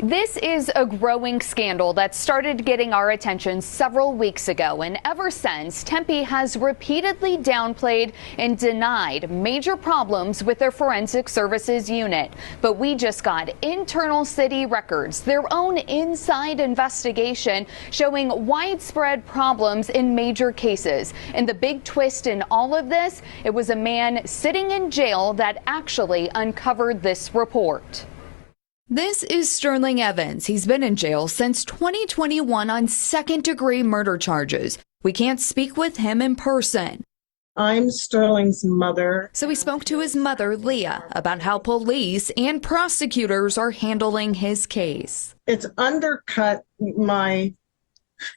This is a growing scandal that started getting our attention several weeks ago, and ever since, Tempe has repeatedly downplayed and denied major problems with their forensic services unit. But we just got internal city records, their own inside investigation showing widespread problems in major cases. And the big twist in all of this, it was a man sitting in jail that actually uncovered this report. This is Sterling Evans. He's been in jail since 2021 on second-degree murder charges. We can't speak with him in person. I'm Sterling's mother. So we spoke to his mother, Leah, about how police and prosecutors are handling his case. It's undercut my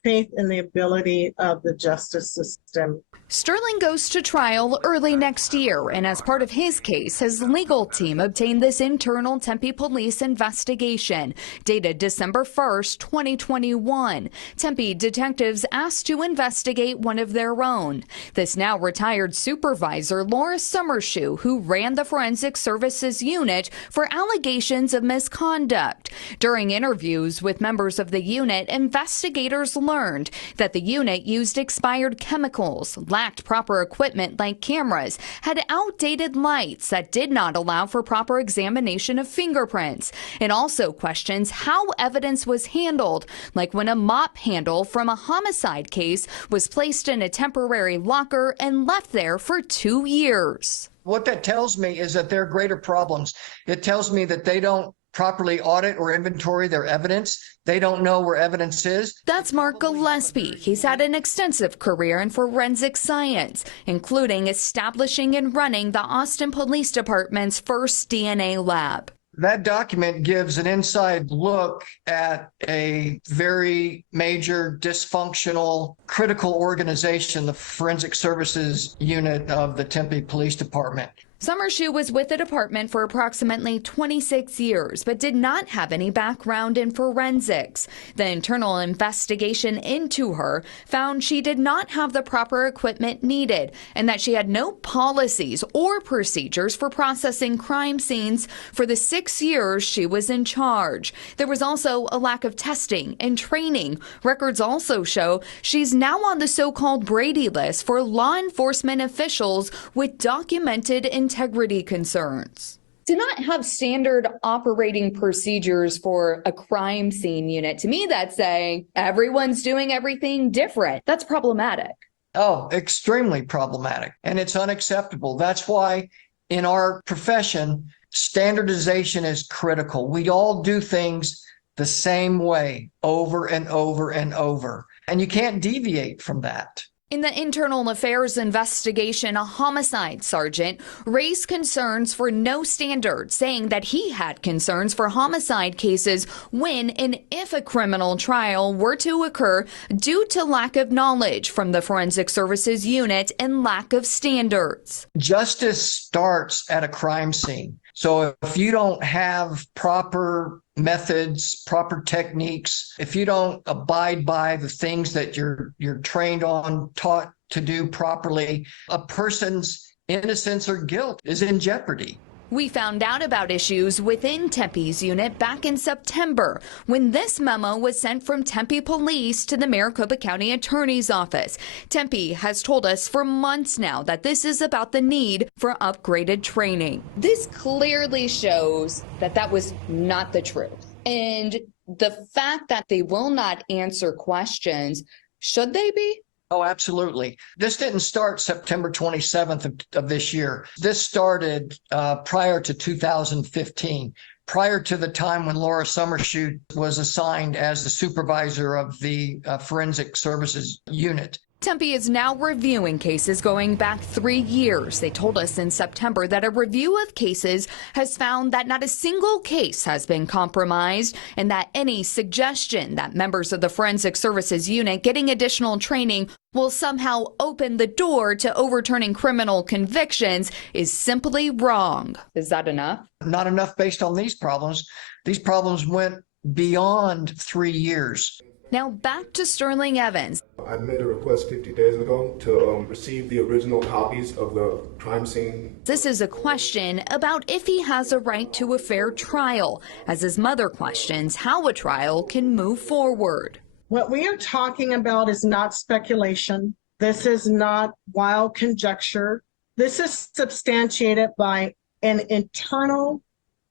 faith in the ability of the justice system. Sterling goes to trial early next year, and as part of his case, his legal team obtained this internal Tempe police investigation, dated December 1st, 2021. Tempe detectives asked to investigate one of their own. This now retired supervisor, Laura Summershoe, who ran the forensic services unit, for allegations of misconduct. During interviews with members of the unit, investigators learned that the unit used expired chemicals, lacked proper equipment like cameras, had outdated lights that did not allow for proper examination of fingerprints. It also questions how evidence was handled, like when a mop handle from a homicide case was placed in a temporary locker and left there for 2 years. What that tells me is that there are greater problems. It tells me that they don't properly audit or inventory their evidence. They don't know where evidence is. That's Mark Gillespie. He's had an extensive career in forensic science, including establishing and running the Austin Police Department's first DNA lab. That document gives an inside look at a very major, dysfunctional, critical organization, the Forensic Services Unit of the Tempe Police Department. Summershoe was with the department for approximately 26 years, but did not have any background in forensics. The internal investigation into her found she did not have the proper equipment needed and that she had no policies or procedures for processing crime scenes for the 6 years she was in charge. There was also a lack of testing and training. Records also show she's now on the so-called Brady list for law enforcement officials with documented integrity concerns. To not have standard operating procedures for a crime scene unit, to me that's saying everyone's doing everything different. That's problematic. Oh, extremely problematic. And it's unacceptable. That's why in our profession, standardization is critical. We all do things the same way over and over and over, and you can't deviate from that. In the internal affairs investigation, a homicide sergeant raised concerns for no standard, saying that he had concerns for homicide cases when and if a criminal trial were to occur due to lack of knowledge from the forensic services unit and lack of standards. Justice starts at a crime scene. So if you don't have proper methods, proper techniques, if you don't abide by the things that you're trained on, taught to do properly, a person's innocence or guilt is in jeopardy. We found out about issues within Tempe's unit back in September when this memo was sent from Tempe Police to the Maricopa County Attorney's Office. Tempe has told us for months now that this is about the need for upgraded training. This clearly shows that that was not the truth. And the fact that they will not answer questions, should they be? Oh, absolutely. This didn't start September 27th of this year. This started prior to 2015, prior to the time when Laura Summershoe was assigned as the supervisor of the Forensic Services Unit. Tempe is now reviewing cases going back 3 years. They told us in September that a review of cases has found that not a single case has been compromised and that any suggestion that members of the Forensic Services Unit getting additional training will somehow open the door to overturning criminal convictions is simply wrong. Is that enough? Not enough based on these problems. These problems went beyond 3 years. Now back to Sterling Evans. I made a request 50 days ago to receive the original copies of the crime scene. This is a question about if he has a right to a fair trial, as his mother questions how a trial can move forward. What we are talking about is not speculation. This is not wild conjecture. This is substantiated by an internal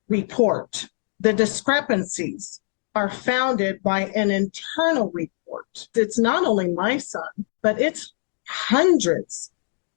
report. The discrepancies are founded by an internal report. It's not only my son, but it's hundreds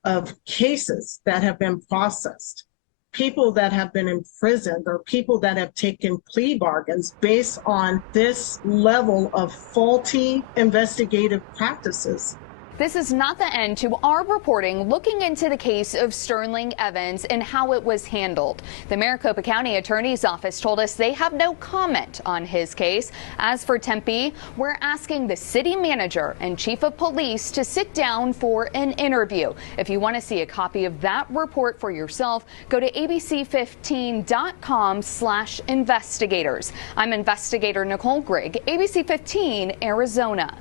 of cases that have been processed, people that have been imprisoned, or people that have taken plea bargains based on this level of faulty investigative practices. This is not the end to our reporting looking into the case of Sterling Evans and how it was handled. The Maricopa County Attorney's Office told us they have no comment on his case. As for Tempe, we're asking the city manager and chief of police to sit down for an interview. If you want to see a copy of that report for yourself, go to abc15.com/investigators. I'm investigator Nicole Grigg, ABC 15 Arizona.